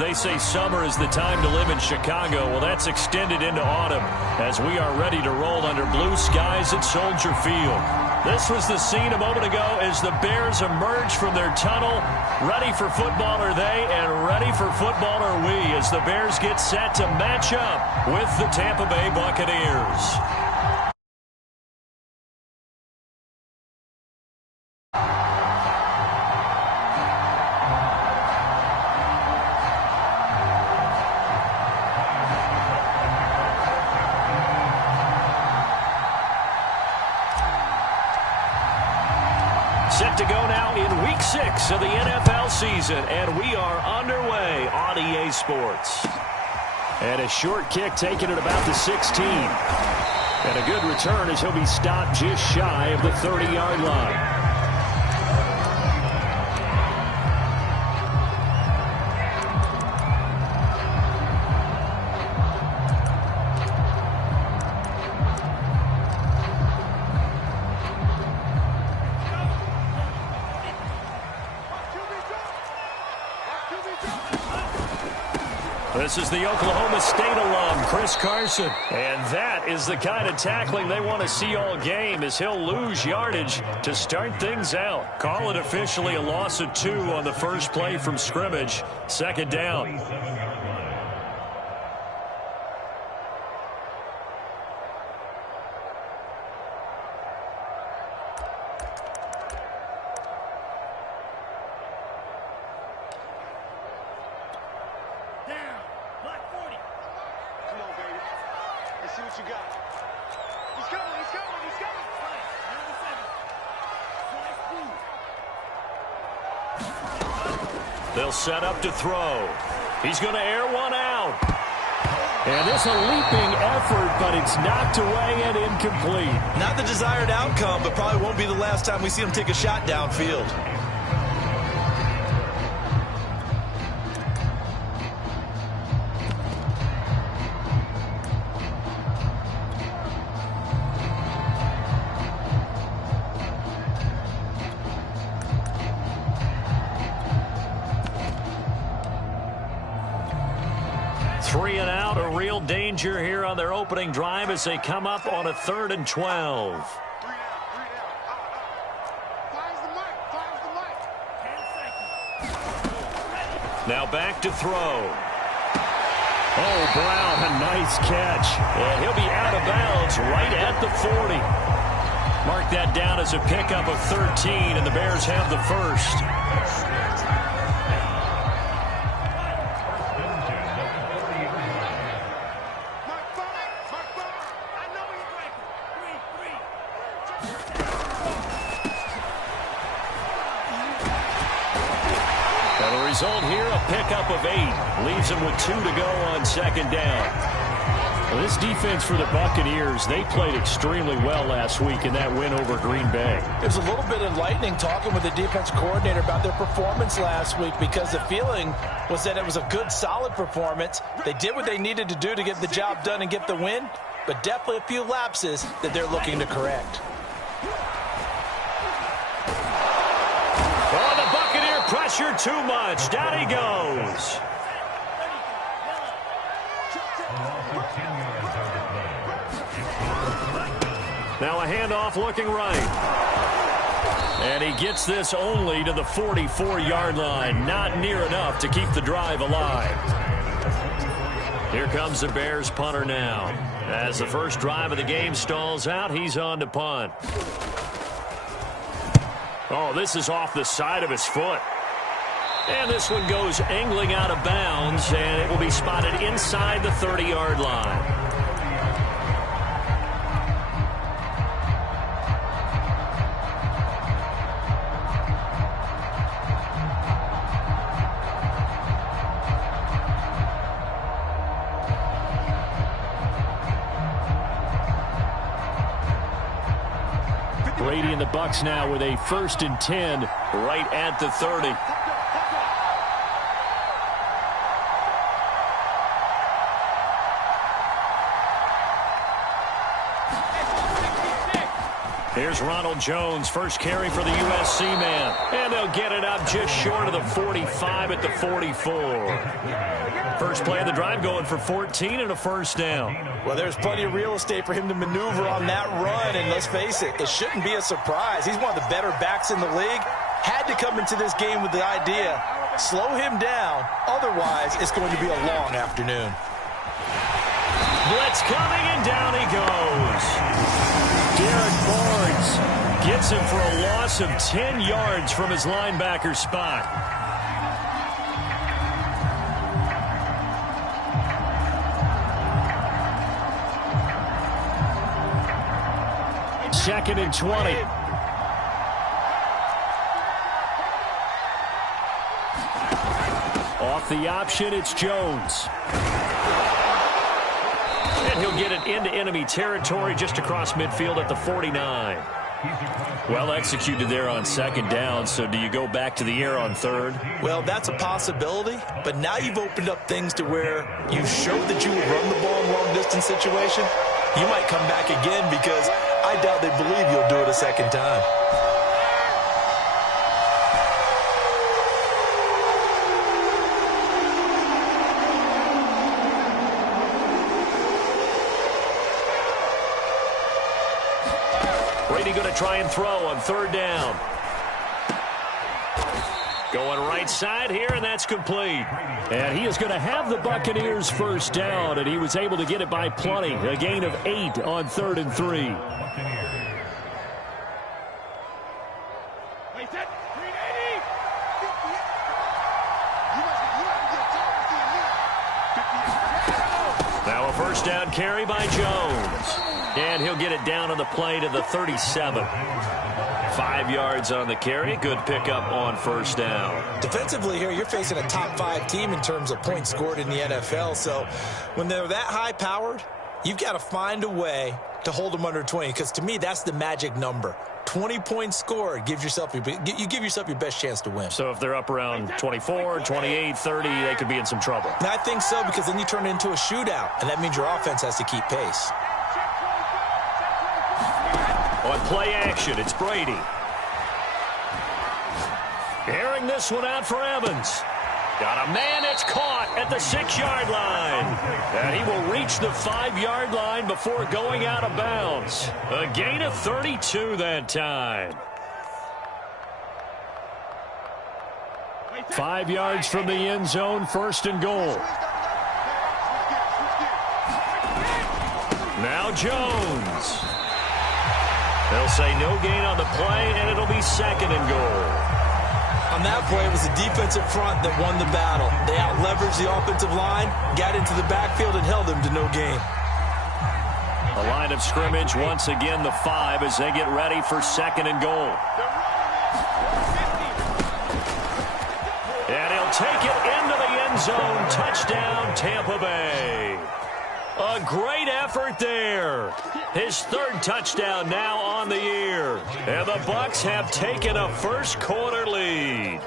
they say summer is the time to live in Chicago. Well, that's extended into autumn as we are ready to roll under blue skies at Soldier Field. This was the scene a moment ago as the Bears emerge from their tunnel. Ready for football are they, and ready for football are we as the Bears get set to match up with the Tampa Bay Buccaneers. Set to go now in Week 6 of the NFL season, and we are underway on EA Sports. And a short kick taken at about the 16. And a good return as he'll be stopped just shy of the 30-yard line. This is the Oklahoma State alum, Chris Carson. And that is the kind of tackling they want to see all game as he'll lose yardage to start things out. Call it officially a loss of 2 on the first play from scrimmage. Second down. They'll set up to throw. He's going to air one out. And it's a leaping effort, but it's knocked away and incomplete. Not the desired outcome, but probably won't be the last time we see him take a shot downfield. Danger here on their opening drive as they come up on a 3rd and 12. Now back to throw. Oh, Brown, a nice catch. And he'll be out of bounds right at the 40. Mark that down as a pickup of 13, and the Bears have the first. Result here, a pickup of 8. Leaves them with 2 to go on second down. Well, this defense for the Buccaneers, they played extremely well last week in that win over Green Bay. It was a little bit enlightening talking with the defense coordinator about their performance last week because the feeling was that it was a good, solid performance. They did what they needed to do to get the job done and get the win, but definitely a few lapses that they're looking to correct. Pressure too much. Down he goes. Now a handoff looking right. And he gets this only to the 44-yard line. Not near enough to keep the drive alive. Here comes the Bears punter now. As the first drive of the game stalls out, he's on to punt. Oh, this is off the side of his foot. And this one goes angling out of bounds, and it will be spotted inside the 30-yard line. Brady and the Bucs now with a 1st and 10 right at the 30. Here's Ronald Jones, first carry for the USC man. And they'll get it up just short of the 45 at the 44. First play of the drive going for 14 and a first down. Well, there's plenty of real estate for him to maneuver on that run, and let's face it, it shouldn't be a surprise. He's one of the better backs in the league. Had to come into this game with the idea, slow him down, otherwise it's going to be a long afternoon. Blitz coming, and down he goes. Derek Barnes gets him for a loss of 10 yards from his linebacker spot. Second and 20. Off the option, it's Jones. And he'll get it into enemy territory just across midfield at the 49. Well executed there on second down, so do you go back to the air on third? Well, that's a possibility, but now you've opened up things to where you showed that you would run the ball in long-distance situation. You might come back again because I doubt they believe you'll do it a second time. Brady going to try and throw on third down. Going right side here, and that's complete. And he is going to have the Buccaneers first down, and he was able to get it by plenty. A gain of 8 on 3rd and 3. Now a first down carry by Jones. And he'll get it down on the play to the 37. 5 yards on the carry. Good pickup on first down. Defensively here, you're facing a top 5 team in terms of points scored in the NFL. So when they're that high-powered, you've got to find a way to hold them under 20. Because to me, that's the magic number. 20 points scored gives yourself you give yourself your best chance to win. So if they're up around 24, 28, 30, they could be in some trouble. And I think so, because then you turn it into a shootout, and that means your offense has to keep pace. On play action, it's Brady. Airing this one out for Evans. Got a man that's caught at the 6-yard line. And he will reach the 5-yard line before going out of bounds. A gain of 32 that time. 5 yards from the end zone, first and goal. Now Jones. They'll say no gain on the play, and it'll be second and goal. On that play, it was the defensive front that won the battle. They out-leveraged the offensive line, got into the backfield, and held them to no gain. A line of scrimmage, once again, the 5 as they get ready for second and goal. And he'll take it into the end zone. Touchdown, Tampa Bay. A great effort there. His 3rd touchdown now on the year. And the Bucs have taken a first-quarter lead.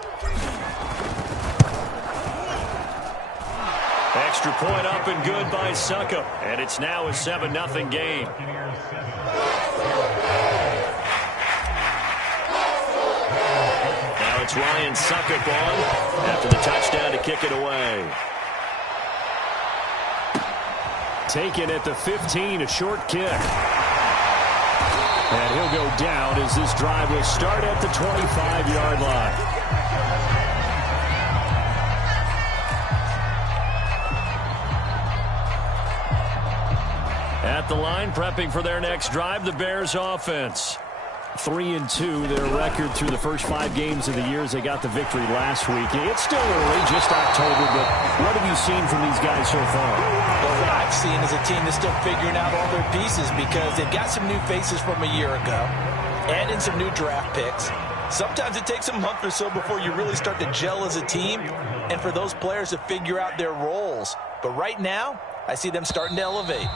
Extra point up and good by Succop. And it's now a 7-0 game. Now it's Ryan Succop on after the touchdown to kick it away. Taken at the 15, a short kick. And he'll go down as this drive will start at the 25-yard line. At the line, prepping for their next drive, the Bears offense. 3-2, their record through the first 5 games of the year as they got the victory last week. It's still early, just October, but what have you seen from these guys so far? Well, what I've seen is a team that's still figuring out all their pieces because they've got some new faces from a year ago and in some new draft picks. Sometimes it takes a month or so before you really start to gel as a team and for those players to figure out their roles. But right now, I see them starting to elevate.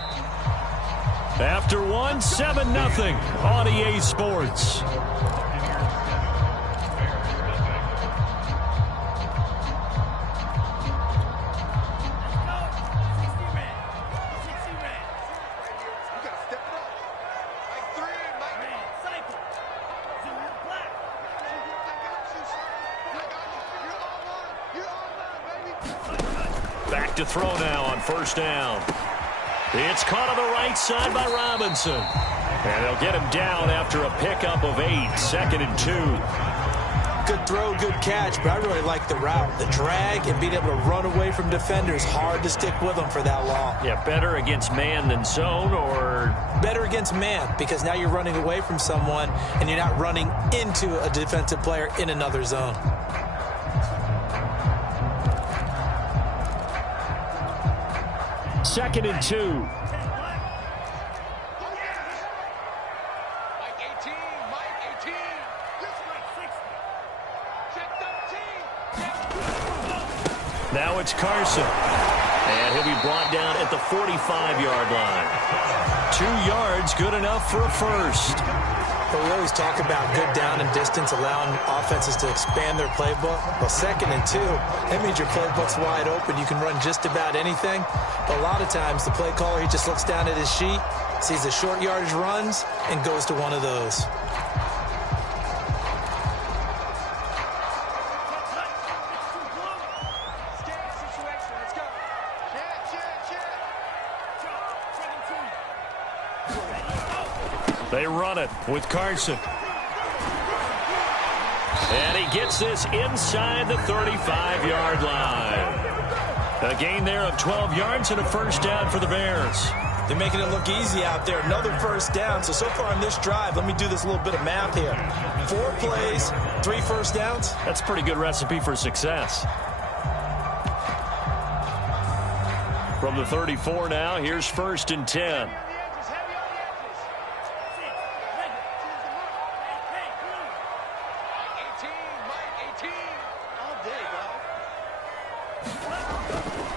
After one, 7-0 on EA Sports. to throw now on first down. It's caught on the right side by Robinson. And they'll get him down after a pickup of 8, 2nd and 2. Good throw, good catch, but I really like the route. The drag and being able to run away from defenders, hard to stick with them for that long. Yeah, better against man than zone, or? Better against man, because now you're running away from someone and you're not running into a defensive player in another zone. Second and 2. Now it's Carson. And he'll be brought down at the 45-yard line. 2 yards, good enough for a first. But we always talk about good down and distance, allowing offenses to expand their playbook. Well, 2nd and 2, that means your playbook's wide open. You can run just about anything. But a lot of times, the play caller, he just looks down at his sheet, sees the short yardage runs, and goes to one of those. They run it with Carson. And he gets this inside the 35-yard line. A gain there of 12 yards and a first down for the Bears. They're making it look easy out there. Another first down. So far on this drive, let me do this little bit of math here. 4 plays, 3 first downs. That's a pretty good recipe for success. From the 34 now, here's 1st and 10.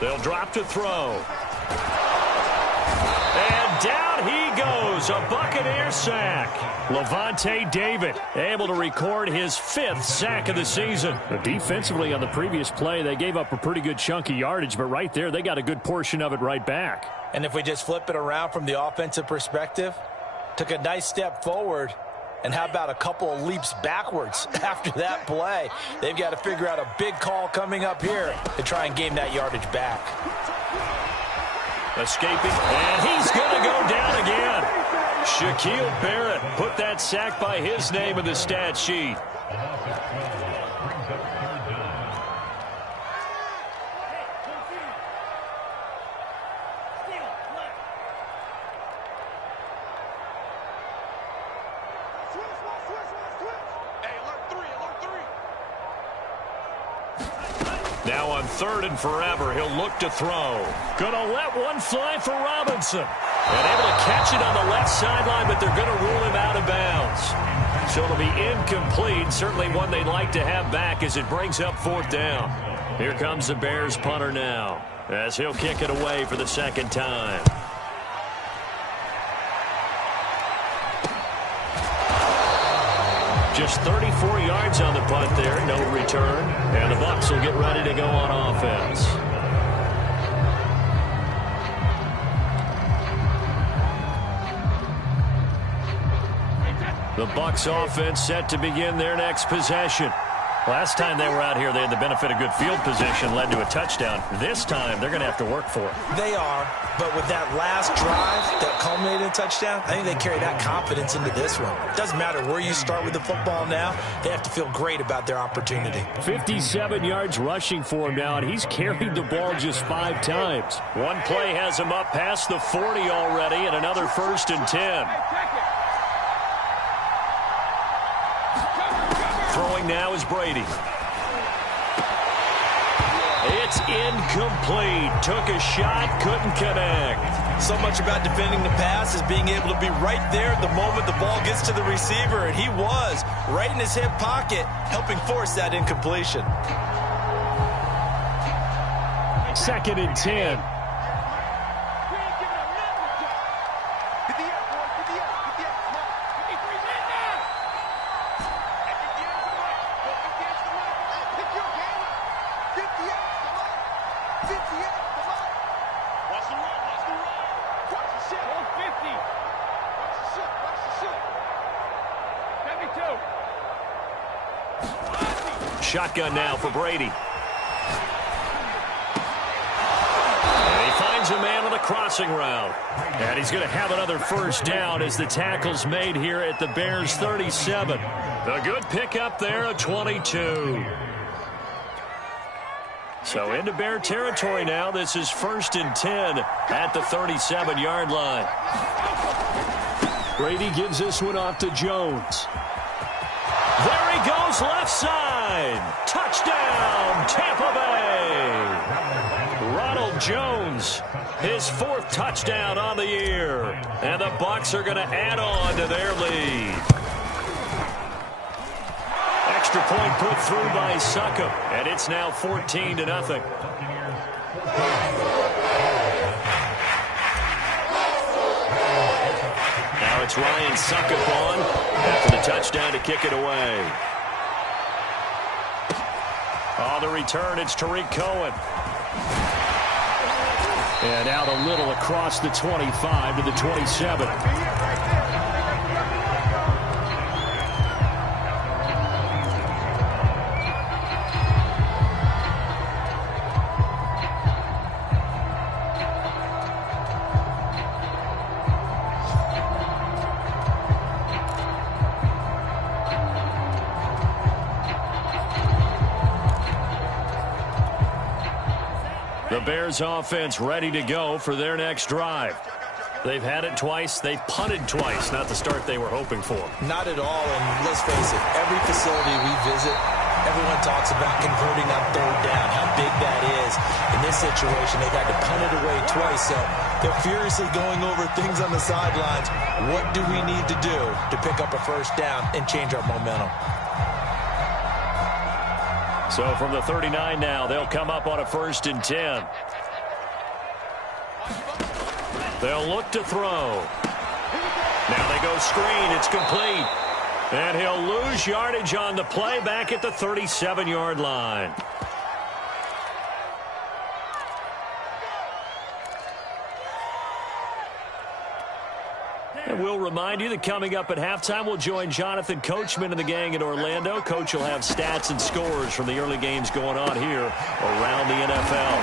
They'll drop to throw. And down he goes. A Buccaneer sack. Levante David able to record his 5th sack of the season. Defensively on the previous play, they gave up a pretty good chunk of yardage, but right there, they got a good portion of it right back. And if we just flip it around from the offensive perspective, took a nice step forward. And how about a couple of leaps backwards after that play? They've got to figure out a big call coming up here to try and gain that yardage back. Escaping, and he's going to go down again. Shaquille Barrett put that sack by his name in the stat sheet. Now on 3rd and forever, he'll look to throw. Gonna let one fly for Robinson. And able to catch it on the left sideline, but they're gonna rule him out of bounds. So it'll be incomplete. Certainly one they'd like to have back as it brings up 4th down. Here comes the Bears punter now, as he'll kick it away for the 2nd time. Just 34 yards on the punt there, no return. And the Bucs will get ready to go on offense. The Bucs offense set to begin their next possession. Last time they were out here, they had the benefit of good field position, led to a touchdown. This time, they're going to have to work for it. They are, but with that last drive that culminated in a touchdown, I think they carry that confidence into this one. It doesn't matter where you start with the football now. They have to feel great about their opportunity. 57 yards rushing for him now, and he's carried the ball just 5 times. One play has him up past the 40 already, and another 1st and 10. Throwing now is Brady. It's incomplete. Took a shot, couldn't connect. So much about defending the pass is being able to be right there at the moment the ball gets to the receiver, and he was right in his hip pocket, helping force that incompletion. 2nd and 10. Shotgun now for Brady. finds a man on the crossing route. And he's going to have another first down as the tackle's made here at the Bears' 37. A good pickup there, a 22. So into Bear territory now. This is 1st and 10 at the 37-yard line. Brady gives this one off to Jones. There he goes, left side. Touchdown, Tampa Bay. Ronald Jones, his 4th touchdown on the year. And the Bucs are going to add on to their lead. Extra point put through by Succop, and it's now 14-0. Now it's Ryan Succop on after the touchdown to kick it away. On the return, it's Tariq Cohen. And out a little across the 25 to the 27. The Bears offense ready to go for their next drive. They've had it twice. They've punted twice. Not the start they were hoping for. Not at all, and let's face it, every facility we visit, everyone talks about converting on 3rd down, how big that is. In this situation, they've had to punt it away twice, so they're furiously going over things on the sidelines. What do we need to do to pick up a first down and change our momentum? So from the 39 now, they'll come up on a 1st and 10. They'll look to throw. Now they go screen. It's complete. And he'll lose yardage on the play back at the 37-yard line. And we'll remind you that coming up at halftime, we'll join Jonathan Coachman and the gang in Orlando. Coach will have stats and scores from the early games going on here around the NFL.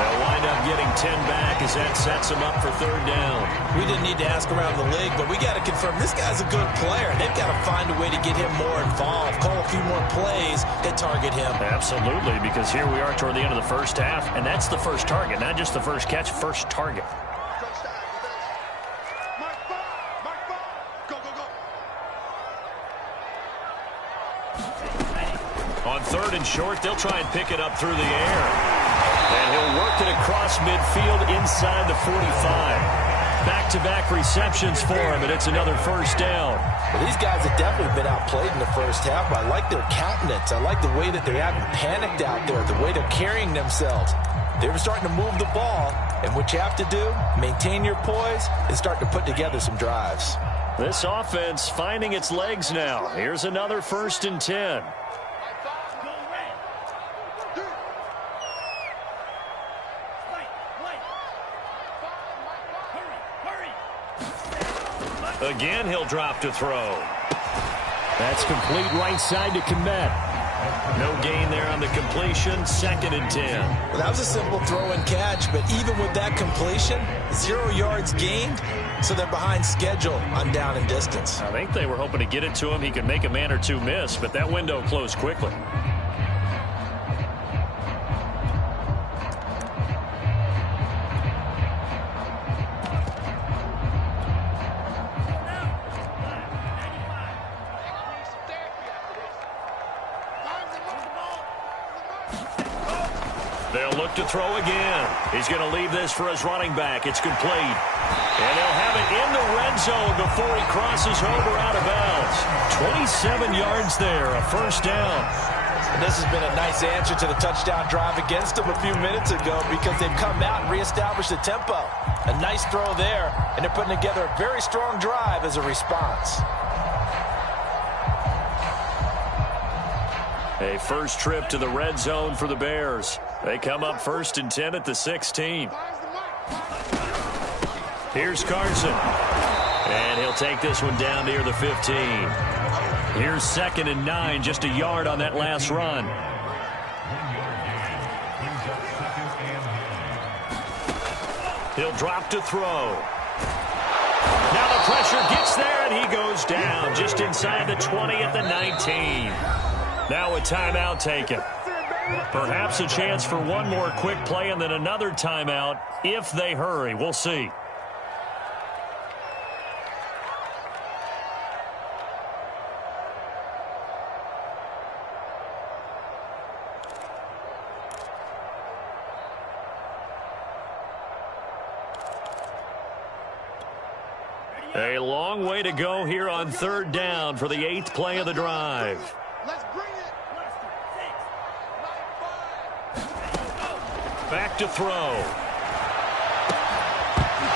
They'll wind up getting 10 back as that sets them up for 3rd down. We didn't need to ask around the league, but we got to confirm this guy's a good player. They've got to find a way to get him more involved, call a few more plays that target him. Absolutely, because here we are toward the end of the first half, and that's the first target, not just the first catch, first target. On 3rd and short, they'll try and pick it up through the air. And he'll work it across midfield inside the 45. Back-to-back receptions for him, and it's another first down. Well, these guys have definitely been outplayed in the first half, but I like their countenance. I like the way that they haven't panicked out there, the way they're carrying themselves. They're starting to move the ball, and what you have to do, maintain your poise and start to put together some drives. This offense finding its legs now. Here's another 1st and 10. Again, he'll drop to throw. That's complete right side to Kmet. No gain there on the completion. 2nd and 10. Well, that was a simple throw and catch, but even with that completion, 0 yards gained, so they're behind schedule on down and distance. I think they were hoping to get it to him. He could make a man or two miss, but that window closed quickly. They'll look to throw again. He's going to leave this for his running back. It's complete. And they'll have it in the red zone before he crosses over out of bounds. 27 yards there, a first down. And this has been a nice answer to the touchdown drive against them a few minutes ago because they've come out and reestablished the tempo. A nice throw there, and they're putting together a very strong drive as a response. A first trip to the red zone for the Bears. They come up 1st and 10 at the 16. Here's Carson. And he'll take this one down near the 15. Here's 2nd and 9, just a yard on that last run. He'll drop to throw. Now the pressure gets there, and he goes down just inside the 20 at the 19. Now a timeout taken. Perhaps a chance for one more quick play and then another timeout if they hurry. We'll see. A long way to go here on third down for the 8th play of the drive. Let's bring it. Back to throw.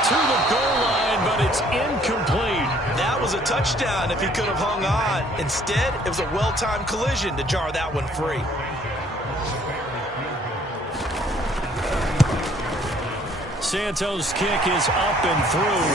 To the goal line, but it's incomplete. That was a touchdown if he could have hung on. Instead, it was a well-timed collision to jar that one free. Santos' kick is up and through.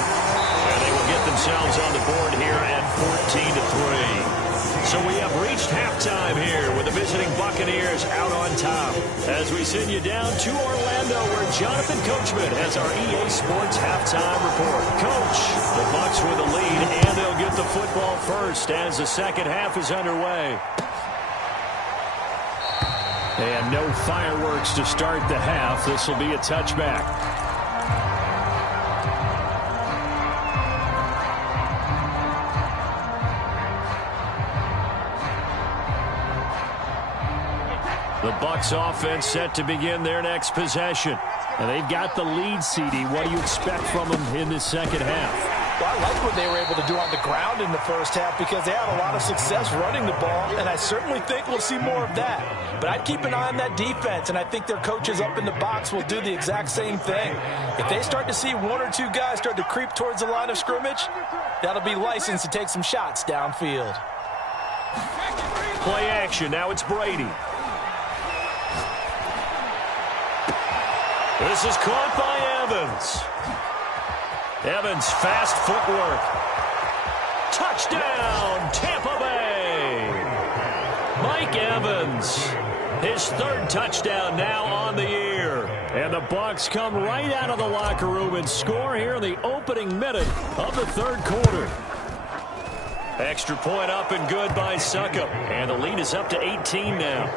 And they will get themselves on the board here at 14-3. So we have reached halftime here with the visiting Buccaneers out on top. As we send you down to Orlando where Jonathan Coachman has our EA Sports halftime report. Coach, the Bucs with a lead, and they'll get the football first as the second half is underway. And no fireworks to start the half. This will be a touchback. The Bucs offense set to begin their next possession. And they've got the lead, CD. What do you expect from them in this second half? Well, I like what they were able to do on the ground in the first half because they had a lot of success running the ball, and I certainly think we'll see more of that. But I'd keep an eye on that defense, and I think their coaches up in the box will do the exact same thing. If they start to see one or two guys start to creep towards the line of scrimmage, that'll be licensed to take some shots downfield. Play action. Now it's Brady. This is caught by Evans. Evans, fast footwork. Touchdown, Tampa Bay. Mike Evans, his third touchdown now on the year. And the Bucs come right out of the locker room and score here in the opening minute of the third quarter. Extra point up and good by Succop. And the lead is up to 18 now.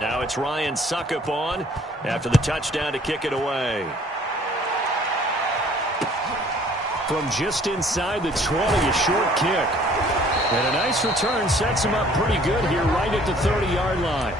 Now it's Ryan Succop on after the touchdown to kick it away. From just inside the 20, a short kick. And a nice return sets him up pretty good here right at the 30-yard line.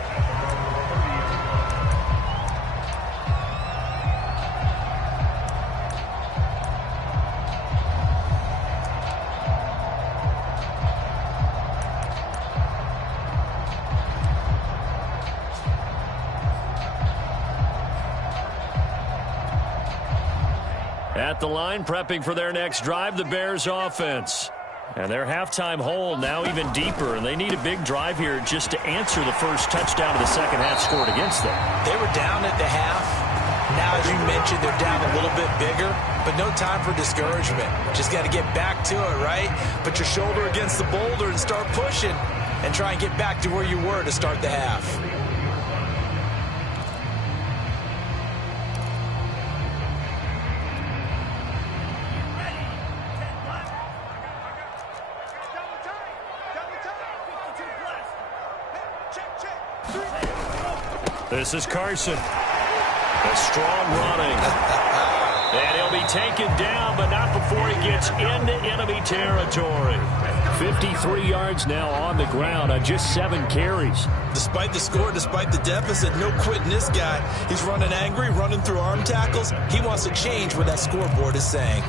At the line, prepping for their next drive, the Bears offense. And their halftime hole now even deeper, and they need a big drive here just to answer the first touchdown of the second half scored against them. They were down at the half. Now, as you mentioned, they're down a little bit bigger, but no time for discouragement. Just got to get back to it, right? Put your shoulder against the boulder and start pushing and try and get back to where you were to start the half. This is Carson. A strong running. And he'll be taken down, but not before he gets into enemy territory. 53 yards now on the ground on just 7 carries. Despite the score, despite the deficit, no quitting this guy. He's running angry, running through arm tackles. He wants to change what that scoreboard is saying.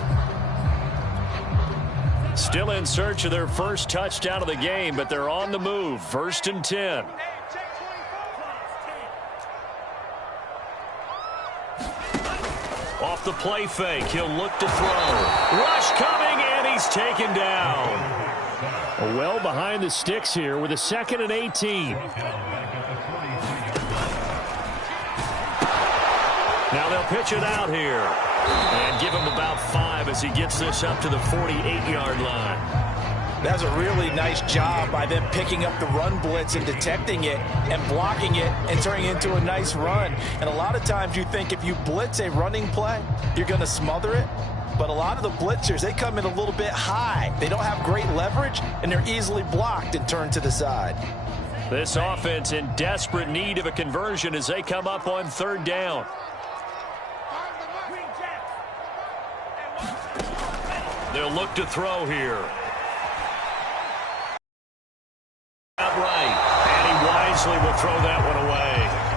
Still in search of their first touchdown of the game, but they're on the move. 1st and 10. Off the play fake, he'll look to throw. Rush coming, and he's taken down. Well behind the sticks here with a 2nd and 18. Now they'll pitch it out here. And give him about 5 as he gets this up to the 48-yard line. That was a really nice job by them picking up the run blitz and detecting it and blocking it and turning it into a nice run. And a lot of times you think if you blitz a running play, you're going to smother it. But a lot of the blitzers, they come in a little bit high. They don't have great leverage, and they're easily blocked and turned to the side. This offense in desperate need of a conversion as they come up on 3rd down. They'll look to throw here. Outright. And he wisely will throw that one away.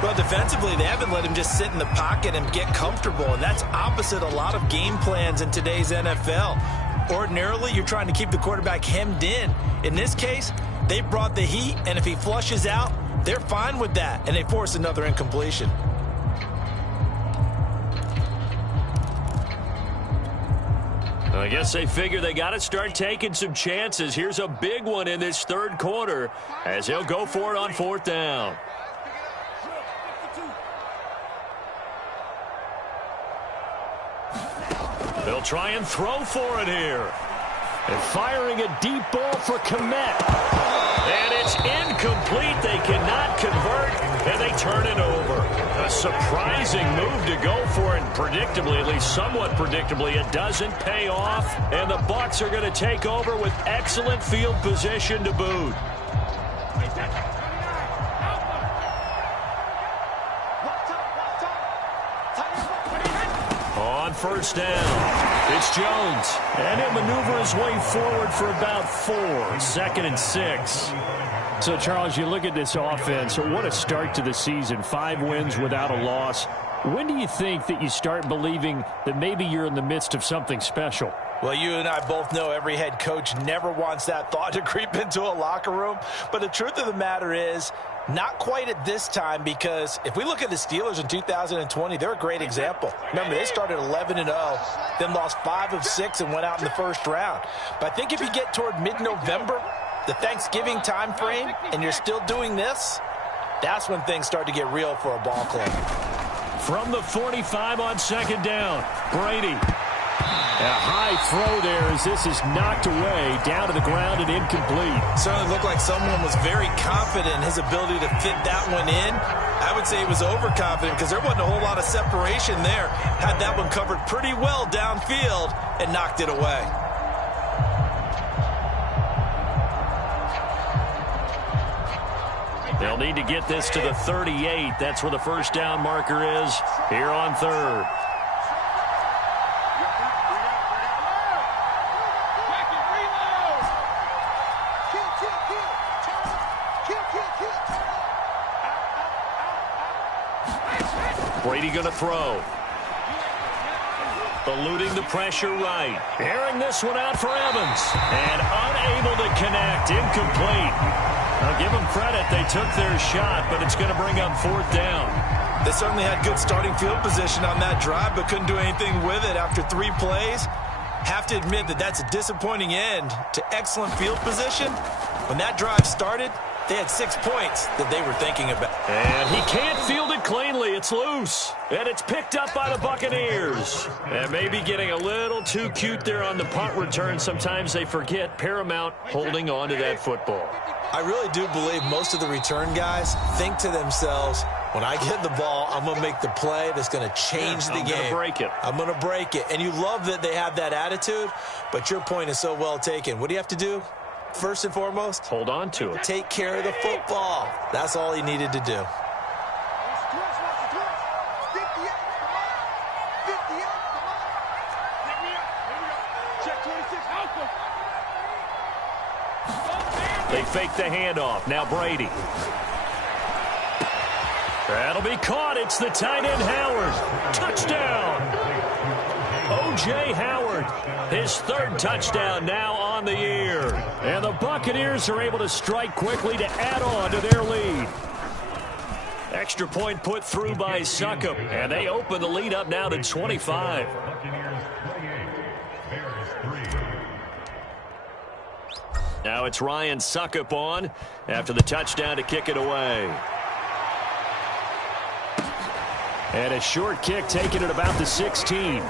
Well, defensively, they haven't let him just sit in the pocket and get comfortable, and that's opposite a lot of game plans in today's NFL. Ordinarily, you're trying to keep the quarterback hemmed in. In this case, they brought the heat, and if he flushes out, they're fine with that, and they force another incompletion. I guess they figure they got to start taking some chances. Here's a big one in this 3rd quarter as he'll go for it on 4th down. They'll try and throw for it here. And firing a deep ball for Kmet. And it's incomplete. They cannot convert, and they turn it over. A surprising move to go for it. Predictably, at least somewhat predictably, it doesn't pay off. And the Bucs are going to take over with excellent field position to boot. On 1st down, it's Jones. And he'll maneuver his way forward for about 4. 2nd and 6. So, Charles, you look at this offense, what a start to the season. 5 wins without a loss. When do you think that you start believing that maybe you're in the midst of something special? Well, you and I both know every head coach never wants that thought to creep into a locker room. But the truth of the matter is, not quite at this time, because if we look at the Steelers in 2020, they're a great example. Remember, they started 11-0, then lost 5 of 6 and went out in the 1st round. But I think if you get toward mid-November, the Thanksgiving time frame, and you're still doing this, that's when things start to get real for a ball club. From the 45 on 2nd down, Brady. A high throw there as this is knocked away, down to the ground and incomplete. Certainly looked like someone was very confident in his ability to fit that one in. I would say he was overconfident because there wasn't a whole lot of separation there. Had that one covered pretty well downfield and knocked it away. They'll need to get this to the 38. That's where the 1st down marker is here on 3rd. Brady going to throw. Eluding the pressure right. Airing this one out for Evans. And unable to connect. Incomplete. I'll give them credit. They took their shot, but it's going to bring up 4th down. They certainly had good starting field position on that drive, but couldn't do anything with it after 3 plays. Have to admit that that's a disappointing end to excellent field position. When that drive started, they had 6 points that they were thinking about. And he can't field it cleanly. It's loose. And it's picked up by the Buccaneers. And maybe getting a little too cute there on the punt return. Sometimes they forget paramount holding on to that football. I really do believe most of the return guys think to themselves, when I get the ball, I'm going to make the play that's going to change the game. I'm going to break it. I'm going to break it. And you love that they have that attitude, but your point is so well taken. What do you have to do? First and foremost, hold on to it. Take care of the football. That's all he needed to do. They fake the handoff. Now Brady. That'll be caught. It's the tight end Howard. Touchdown. O.J. Howard, his 3rd touchdown now on the year. And the Buccaneers are able to strike quickly to add on to their lead. Extra point put through by Succop, and they open the lead up now to 25. Now it's Ryan Succop on after the touchdown to kick it away. And a short kick taken at about the 16.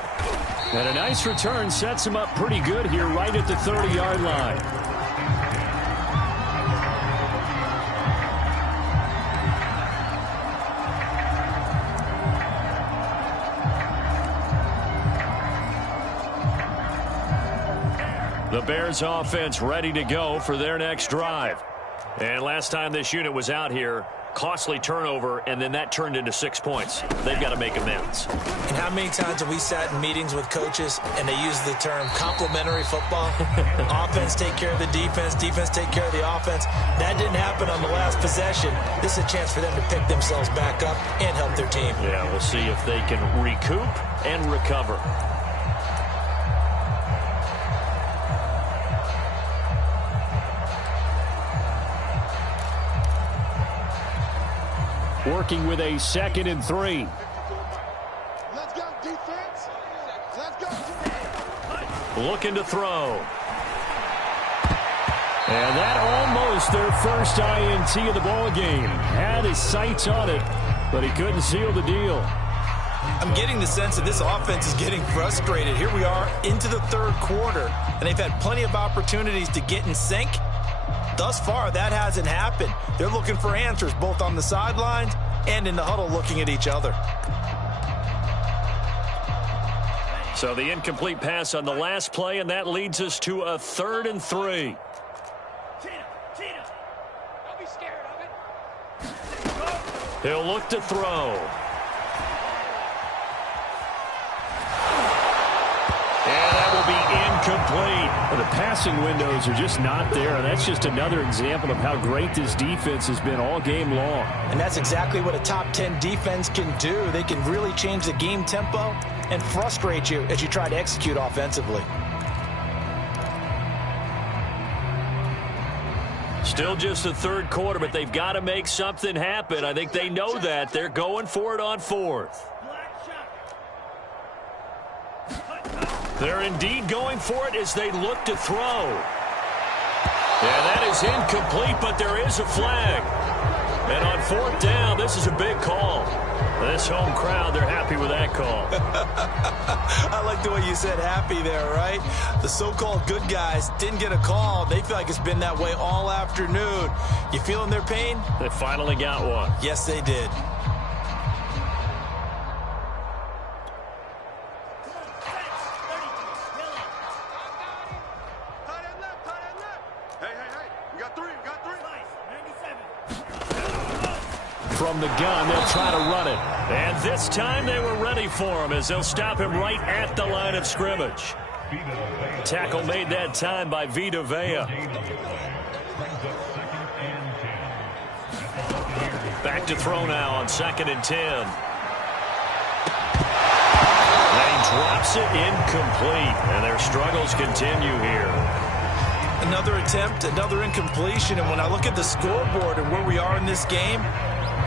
And a nice return sets him up pretty good here right at the 30-yard line. The Bears offense ready to go for their next drive. And last time this unit was out here, costly turnover, and then that turned into 6 points. They've got to make amends. And how many times have we sat in meetings with coaches and they use the term complementary football? Offense take care of the defense, defense take care of the offense. That didn't happen on the last possession. This is a chance for them to pick themselves back up and help their team. Yeah, we'll see if they can recoup and recover. Working with a 2nd and 3. Let's go, defense. Let's go. Looking to throw. And that almost their first INT of the ball game. Had his sights on it, but he couldn't seal the deal. I'm getting the sense that this offense is getting frustrated. Here we are into the 3rd quarter, and they've had plenty of opportunities to get in sync. Thus far, that hasn't happened. They're looking for answers both on the sidelines and in the huddle looking at each other. So the incomplete pass on the last play, and that leads us to a 3rd and 3. Don't be scared of it. He'll look to throw. And that will be incomplete. Well, the passing windows are just not there, and that's just another example of how great this defense has been all game long. And that's exactly what a top 10 defense can do. They can really change the game tempo and frustrate you as you try to execute offensively. Still just the 3rd quarter, but they've got to make something happen. I think they know that. They're going for it on 4th. They're indeed going for it as they look to throw. And that is incomplete, but there is a flag. And on 4th down, this is a big call. This home crowd, they're happy with that call. I like the way you said happy there, right? The so-called good guys didn't get a call. They feel like it's been that way all afternoon. You feeling their pain? They finally got one. Yes, they did. From the gun, they'll try to run it. And this time they were ready for him as they'll stop him right at the line of scrimmage. Tackle made that time by Vita Vea. Back to throw now on 2nd and 10. And he drops it incomplete. And their struggles continue here. Another attempt, another incompletion. And when I look at the scoreboard and where we are in this game,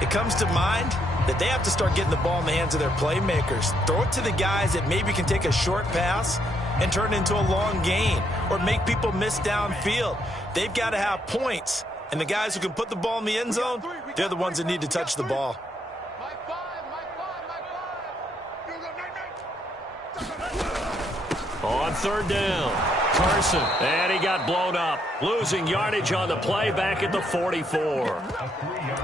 it comes to mind that they have to start getting the ball in the hands of their playmakers. Throw it to the guys that maybe can take a short pass and turn it into a long gain or make people miss downfield. They've got to have points. And the guys who can put the ball in the end zone, they're the ones that need to touch the ball. On 3rd down, Carson, and he got blown up. Losing yardage on the play back at the 44.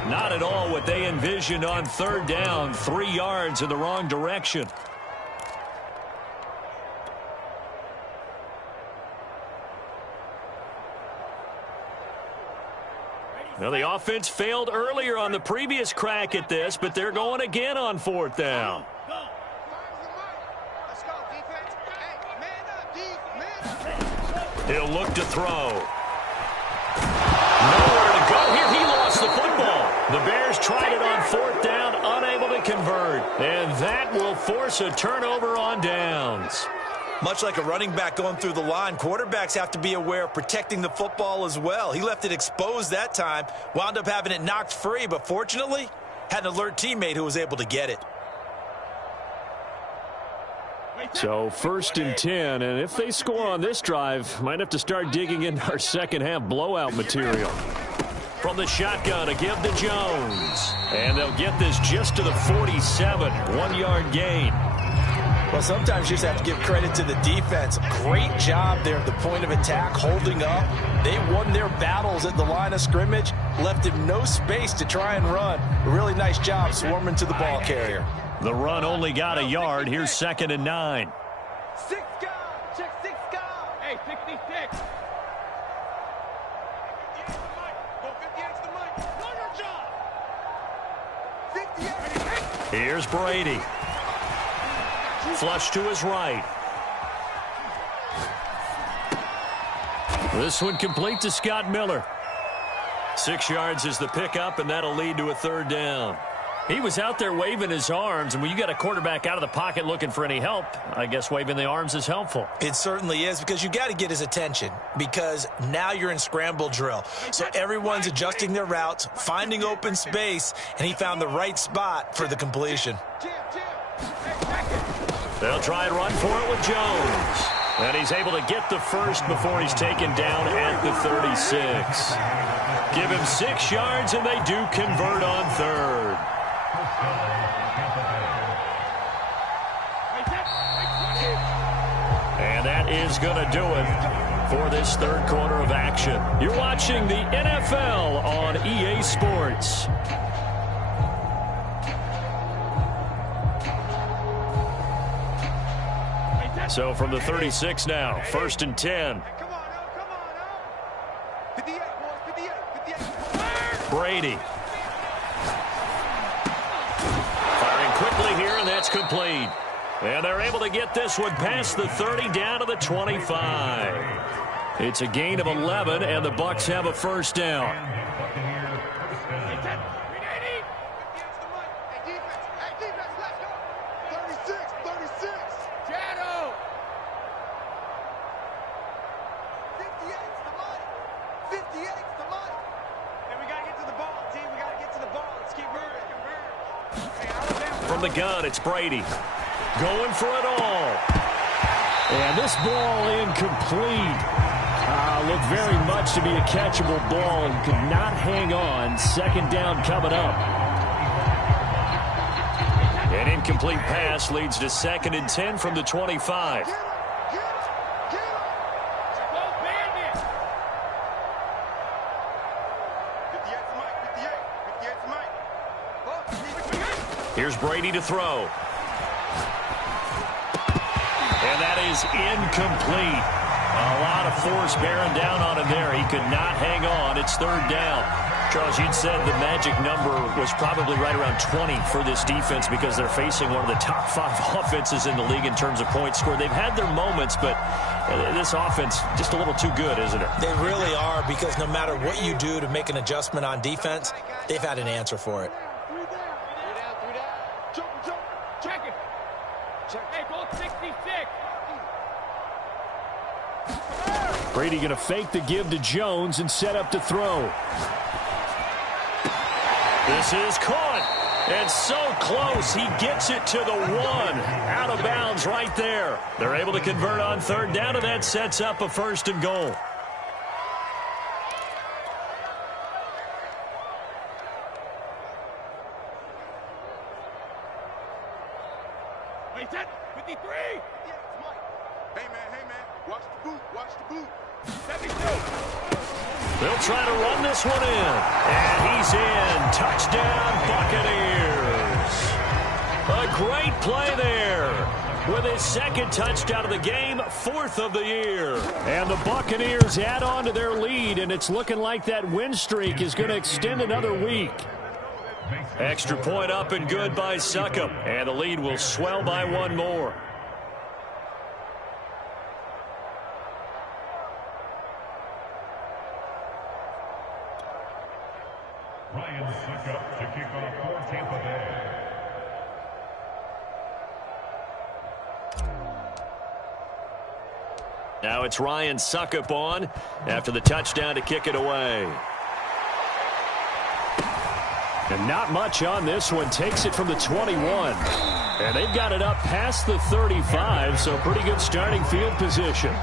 Not at all what they envisioned on 3rd down. 3 yards in the wrong direction. Well, the offense failed earlier on the previous crack at this, but they're going again on 4th down. He'll look to throw. Nowhere to go here. He lost the football. The Bears tried it on 4th down, unable to convert. And that will force a turnover on downs. Much like a running back going through the line, quarterbacks have to be aware of protecting the football as well. He left it exposed that time, wound up having it knocked free, but fortunately, had an alert teammate who was able to get it. So 1st and 10, and if they score on this drive, might have to start digging into our second-half blowout material. From the shotgun, a give to Jones. And they'll get this just to the 47, 1-yard gain. Well, sometimes you just have to give credit to the defense. Great job there at the point of attack, holding up. They won their battles at the line of scrimmage, left him no space to try and run. A really nice job swarming to the ball carrier. The run only got a yard. Here's 2nd and 9. 6 guard. Check 6 guard. Hey, 66. Here's Brady. Flush to his right. This one complete to Scott Miller. 6 yards is the pickup, and that'll lead to a third down. He was out there waving his arms, and when you got a quarterback out of the pocket looking for any help, I guess waving the arms is helpful. It certainly is, because you got to get his attention, because now you're in scramble drill. So everyone's adjusting their routes, finding open space, and he found the right spot for the completion. They'll try and run for it with Jones. And he's able to get the first before he's taken down at the 36. Give him 6 yards, and they do convert on third. And that is going to do it for this third quarter of action. You're watching the NFL on EA Sports. So from the 36 now, 1st and 10. Brady. Firing quickly here, and that's complete. And they're able to get this one past the 30 down to the 25. It's a gain of 11, and the Bucs have a first down. From the gun, it's Brady. Going for it all. And this ball incomplete. Looked very much to be a catchable ball and could not hang on. Second down coming up. An incomplete pass leads to 2nd and 10 from the 25. Here's Brady to throw. And that is incomplete. A lot of force bearing down on him there. He could not hang on. It's third down. Charles, you'd said the magic number was probably right around 20 for this defense because they're facing one of the top 5 offenses in the league in terms of points scored. They've had their moments, but this offense just a little too good, isn't it? They really are, because no matter what you do to make an adjustment on defense, they've had an answer for it. Brady going to fake the give to Jones and set up to throw. This is caught. And so close, he gets it to the 1. Out of bounds right there. They're able to convert on third down, and that sets up a 1st and goal. They'll try to run this one in. And he's in. Touchdown, Buccaneers. A great play there. With his 2nd touchdown of the game, 4th of the year. And the Buccaneers add on to their lead, and it's looking like that win streak is going to extend another week. Extra point up and good by Succop. And the lead will swell by 1 more. Succop to kick off for Tampa Bay. Now it's Ryan Succop on after the touchdown to kick it away. And not much on this one. Takes it from the 21. And they've got it up past the 35, so pretty good starting field position.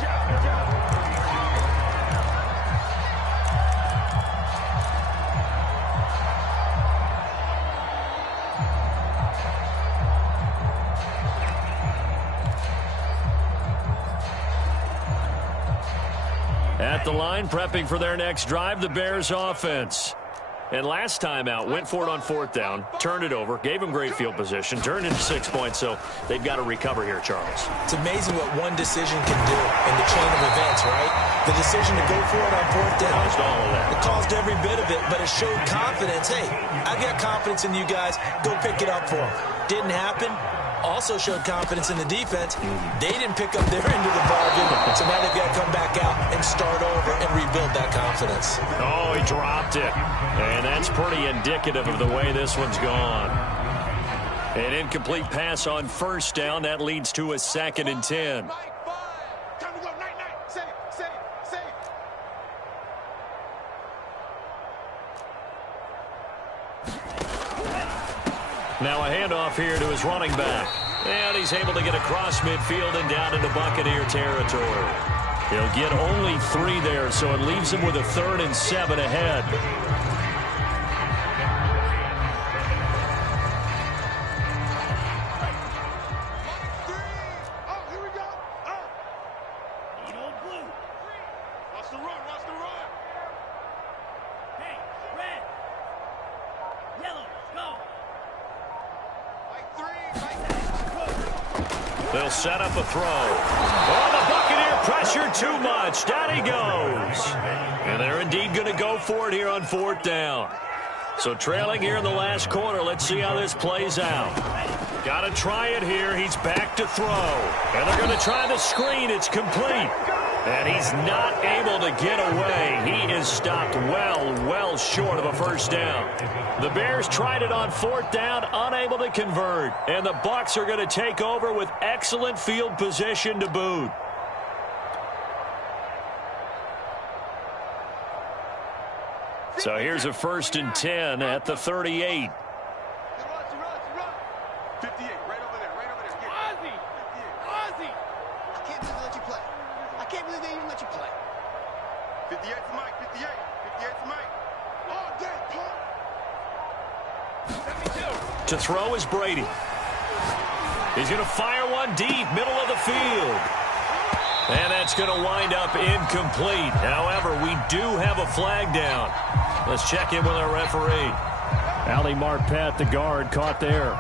At the line, prepping for their next drive, the Bears offense. And last time out, went for it on 4th down, turned it over, gave him great field position, turned into 6 points, so they've got to recover here, Charles. It's amazing what one decision can do in the chain of events, right? The decision to go for it on 4th down, caused all of that. It caused every bit of it, but it showed confidence. Hey, I got confidence in you guys. Go pick it up for them. Didn't happen. Also showed confidence in the defense. They didn't pick up their end of the bargain, so now they've got to come back out and start over and rebuild that confidence. Oh, he dropped it. And that's pretty indicative of the way this one's gone. An incomplete pass on 1st down. That leads to a 2nd and 10. Now a handoff here to his running back. And he's able to get across midfield and down into Buccaneer territory. He'll get only 3 there, so it leaves him with a 3rd and 7 ahead. They'll set up a throw. Oh, the Buccaneer pressure too much. Down he goes. And they're indeed going to go for it here on 4th down. So trailing here in the last quarter. Let's see how this plays out. Got to try it here. He's back to throw. And they're going to try the screen. It's complete. And he's not able to get away. He is stopped well short of a 1st down. The Bears tried it on 4th down, unable to convert. And the Bucs are going to take over with excellent field position to boot. So here's a 1st and 10 at the 38. 58, right over there, right over there. Ozzy! Ozzy! I can't believe they let you play. I can't believe they even let you play. 58's Mike, 58. 58's Mike. All day, punk. 72. To throw is Brady. He's going to fire one deep, middle of the field. And that's going to wind up incomplete. However, we do have a flag down. Let's check in with our referee. Ali Marpet, the guard, caught there.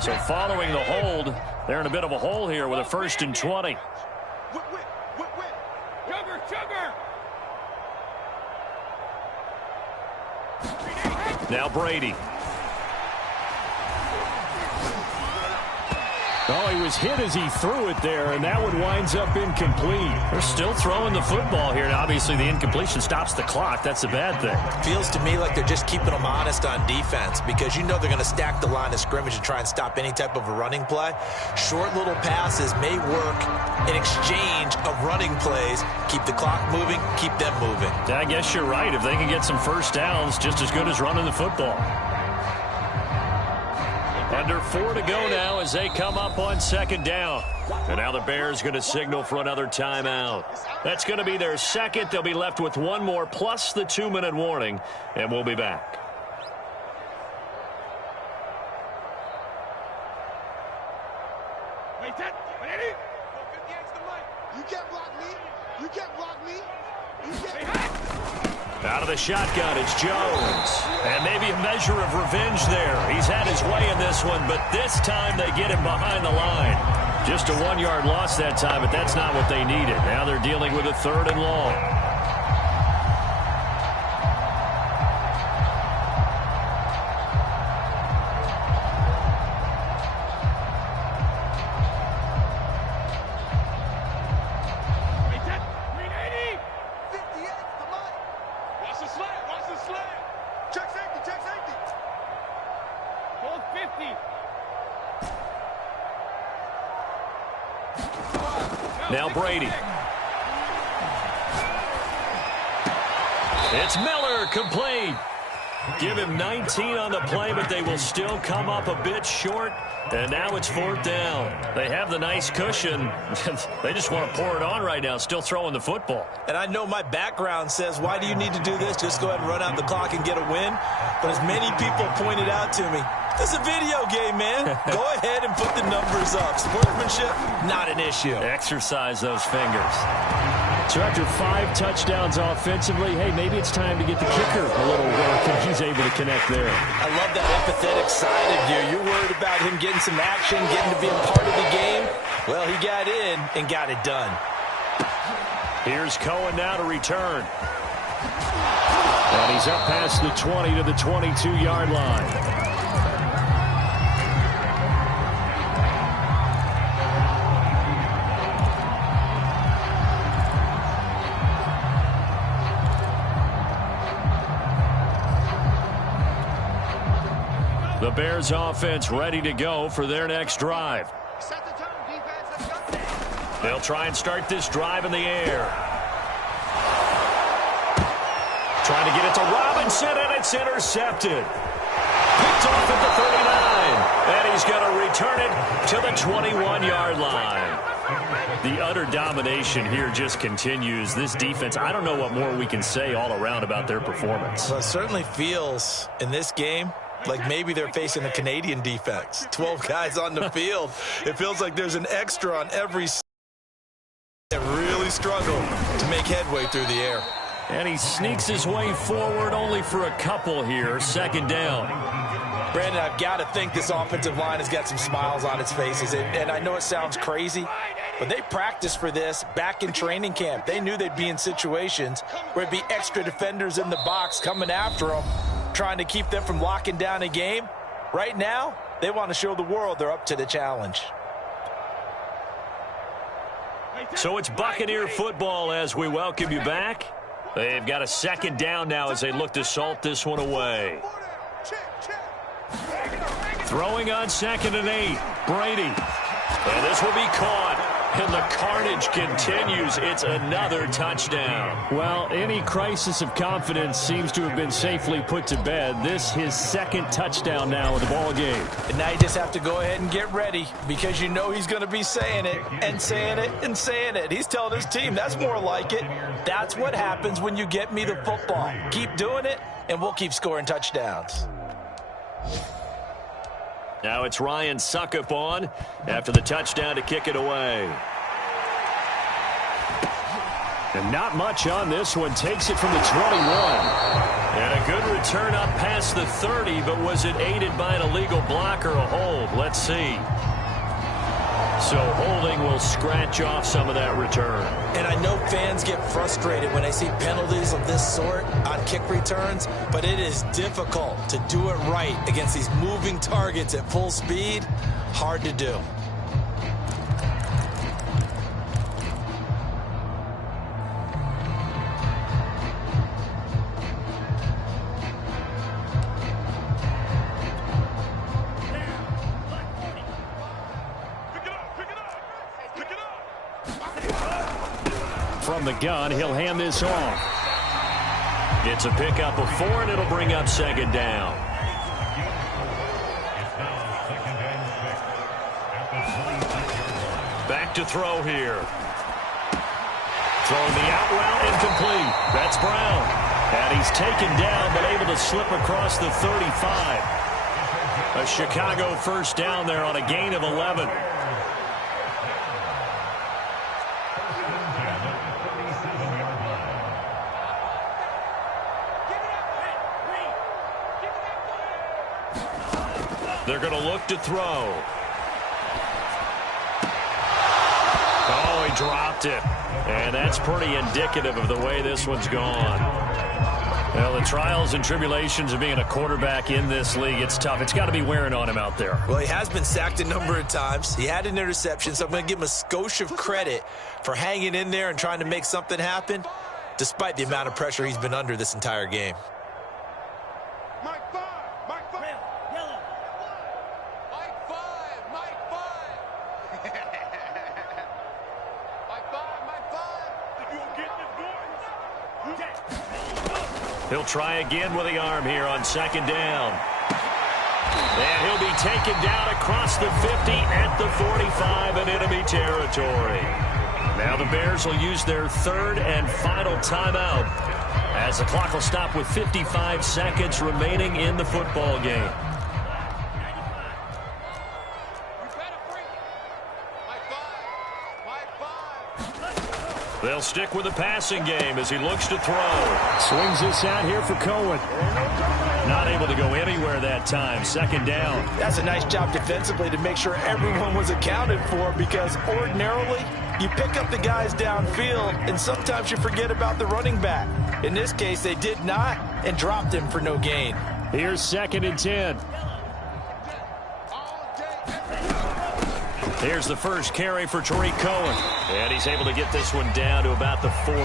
So following the hold, they're in a bit of a hole here with a 1st and 20. Now Brady. Oh, he was hit as he threw it there, and that one winds up incomplete. They're still throwing the football here. Now, obviously, the incompletion stops the clock. That's a bad thing. Feels to me like they're just keeping them honest on defense because you know they're going to stack the line of scrimmage and try and stop any type of a running play. Short little passes may work in exchange of running plays. Keep the clock moving, keep them moving. I guess you're right. If they can get some 1st downs, just as good as running the football. Under 4 to go now as they come up on 2nd down. And now the Bears going to signal for another timeout. That's going to be their 2nd. They'll be left with 1 more plus the 2-minute warning. And we'll be back. Wait, that. You can't block me. You can't block me. You can't. Out of the shotgun, it's Jones. And maybe a measure of revenge there. He's had his way in this one, but this time they get him behind the line. Just a 1-yard loss that time, but that's not what they needed. Now they're dealing with a 3rd and long. Now Brady. It's Miller, complete. Give him 19 on the play, but they will still come up a bit short. And now it's 4th down. They have the nice cushion. They just want to pour it on right now, still throwing the football. And I know my background says, why do you need to do this? Just go ahead and run out the clock and get a win. But as many people pointed out to me, this is a video game, man. Go ahead and put the numbers up. Sportsmanship, not an issue. Exercise those fingers. So after 5 touchdowns offensively, hey, maybe it's time to get the kicker a little work, and he's able to connect there. I love that empathetic side of you. You're worried about him getting some action, getting to be a part of the game. Well, he got in and got it done. Here's Cohen now to return. And he's up past the 20 to the 22-yard line. The Bears offense ready to go for their next drive. Set the tone, defense. Let's go. They'll try and start this drive in the air. Trying to get it to Robinson, and it's intercepted. Picked off at the 39, and he's going to return it to the 21-yard line. The utter domination here just continues. This defense, I don't know what more we can say all around about their performance. Well, it certainly feels in this game like maybe they're facing a Canadian defense. 12 guys on the field. It feels like there's an extra on every side that really struggle to make headway through the air. And he sneaks his way forward only for a couple here. 2nd down. Brandon, I've got to think this offensive line has got some smiles on its faces. And I know it sounds crazy, but they practiced for this back in training camp. They knew they'd be in situations where it'd be extra defenders in the box coming after them, trying to keep them from locking down a game. Right now, they want to show the world they're up to the challenge. So it's Buccaneer football as we welcome you back. They've got a 2nd down now as they look to salt this one away. Throwing on 2nd and 8. Brady. And this will be caught. And the carnage continues. It's another touchdown. Well, any crisis of confidence seems to have been safely put to bed. This his 2nd touchdown now in the ball game. And now you just have to go ahead and get ready because you know he's going to be saying it and saying it and saying it. He's telling his team that's more like it. That's what happens when you get me the football. Keep doing it, and we'll keep scoring touchdowns. Now it's Ryan Suckup on after the touchdown to kick it away. And not much on this one. Takes it from the 21. And a good return up past the 30, but was it aided by an illegal block or a hold? Let's see. So holding will scratch off some of that return. And I know fans get frustrated when they see penalties of this sort on kick returns, but it is difficult to do it right against these moving targets at full speed. Hard to do. From the gun, he'll hand this off. It's a pickup of 4, and it'll bring up 2nd down. Back to throw here. Throwing the out route, incomplete. That's Brown. And he's taken down, but able to slip across the 35. A Chicago 1st down there on a gain of 11. They're going to look to throw. Oh, he dropped it. And that's pretty indicative of the way this one's gone. Well, the trials and tribulations of being a quarterback in this league, it's tough. It's got to be wearing on him out there. Well, he has been sacked a number of times. He had an interception, so I'm going to give him a skosh of credit for hanging in there and trying to make something happen, despite the amount of pressure he's been under this entire game. He'll try again with the arm here on second down. And he'll be taken down across the 50 at the 45 in enemy territory. Now the Bears will use their third and final timeout as the clock will stop with 55 seconds remaining in the football game. They'll stick with the passing game as he looks to throw. Swings this out here for Cohen. Not able to go anywhere that time. Second down. That's a nice job defensively to make sure everyone was accounted for, because ordinarily you pick up the guys downfield and sometimes you forget about the running back. In this case, they did not and dropped him for no gain. Here's 2nd and 10. Here's the first carry for Tariq Cohen. And he's able to get this one down to about the 40.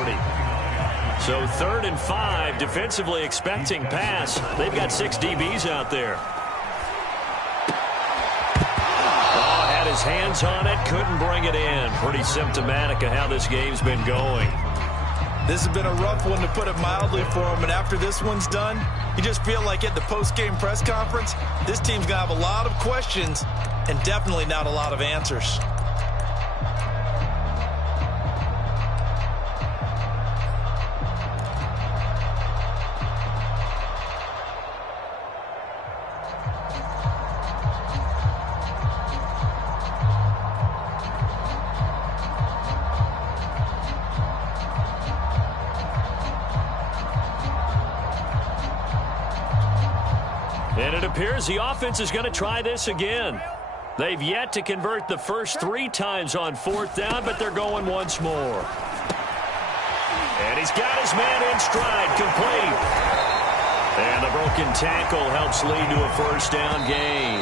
So 3rd and 5, defensively expecting pass. They've got 6 DBs out there. Oh, had his hands on it, couldn't bring it in. Pretty symptomatic of how this game's been going. This has been a rough one, to put it mildly, for him. And after this one's done, you just feel like at the post-game press conference, this team's going to have a lot of questions and definitely not a lot of answers. And it appears the offense is going to try this again. They've yet to convert the first 3 times on 4th down, but they're going once more. And he's got his man in stride, complete. And the broken tackle helps lead to a first down gain.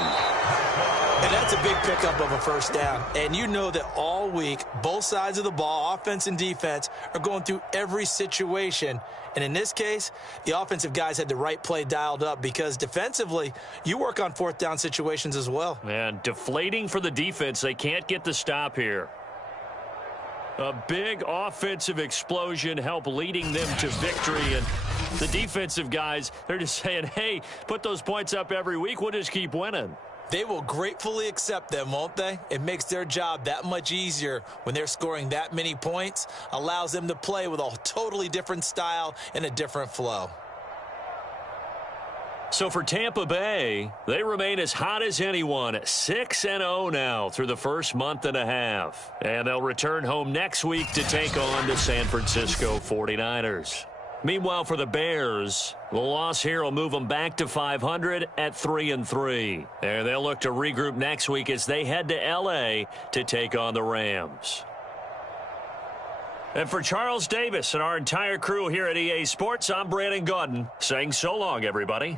And that's a big pickup of a first down. And you know that all week, both sides of the ball, offense and defense, are going through every situation. And in this case, the offensive guys had the right play dialed up, because defensively, you work on 4th down situations as well. And deflating for the defense. They can't get the stop here. A big offensive explosion helped leading them to victory. And the defensive guys, they're just saying, hey, put those points up every week. We'll just keep winning. They will gratefully accept them, won't they? It makes their job that much easier when they're scoring that many points. Allows them to play with a totally different style and a different flow. So for Tampa Bay, they remain as hot as anyone, 6-0 now through the first month and a half. And they'll return home next week to take on the San Francisco 49ers. Meanwhile, for the Bears, the loss here will move them back to 500 at 3-3. And they'll look to regroup next week as they head to L.A. to take on the Rams. And for Charles Davis and our entire crew here at EA Sports, I'm Brandon Gaudin saying so long, everybody.